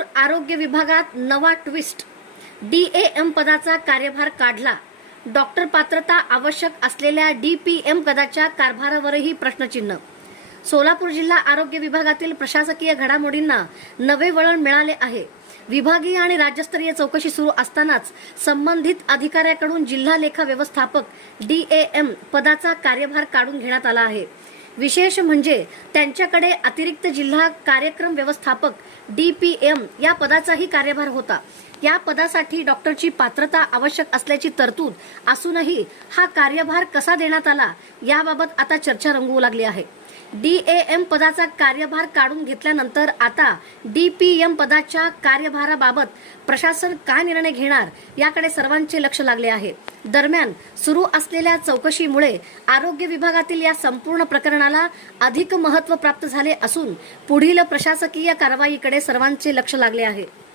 सोलापूर आरोग्य विभागात नवा ट्विस्ट. DAM पदाचा कार्यभार काढला. डॉक्टर पात्रता आवश्यक असलेल्या DPM पदाच्या कारभारावरही प्रश्नचिन्ह. सोलापूर जिल्हा आरोग्य विभागातील प्रशासकीय घडामोडींना नवे वळण मिळाले आहे. विभागीय आणि राज्यस्तरीय चौकशी सुरू असतानाच संबंधित अधिकाऱ्याकडून जिल्हा लेखा व्यवस्थापक DAM पदाचा कार्यभार काढून घेण्यात आला आहे. विशेष म्हणजे त्यांच्याकडे अतिरिक्त जिल्हा कार्यक्रम व्यवस्थापक DPM या पदाचाही कार्यभार होता. या पदासाठी डॉक्टरची पात्रता आवश्यक असल्याची तरतूद असूनही हा कार्यभार कसा देण्यात आला याबाबत आता चर्चा रंगवू लागली आहे. DAM पदाचा कार्यभार काढून घेतल्यानंतर आता DPM पदाच्या कार्यभाराबाबत प्रशासन काय निर्णय घेणार याकडे सर्वांचे लक्ष लागले आहे. दरम्यान सुरू असलेल्या चौकशीमुळे आरोग्य विभागातील या संपूर्ण प्रकरणाला अधिक महत्त्व प्राप्त झाले असून पुढील प्रशासकीय कारवाईकडे सर्वांचे लक्ष लागले आहे.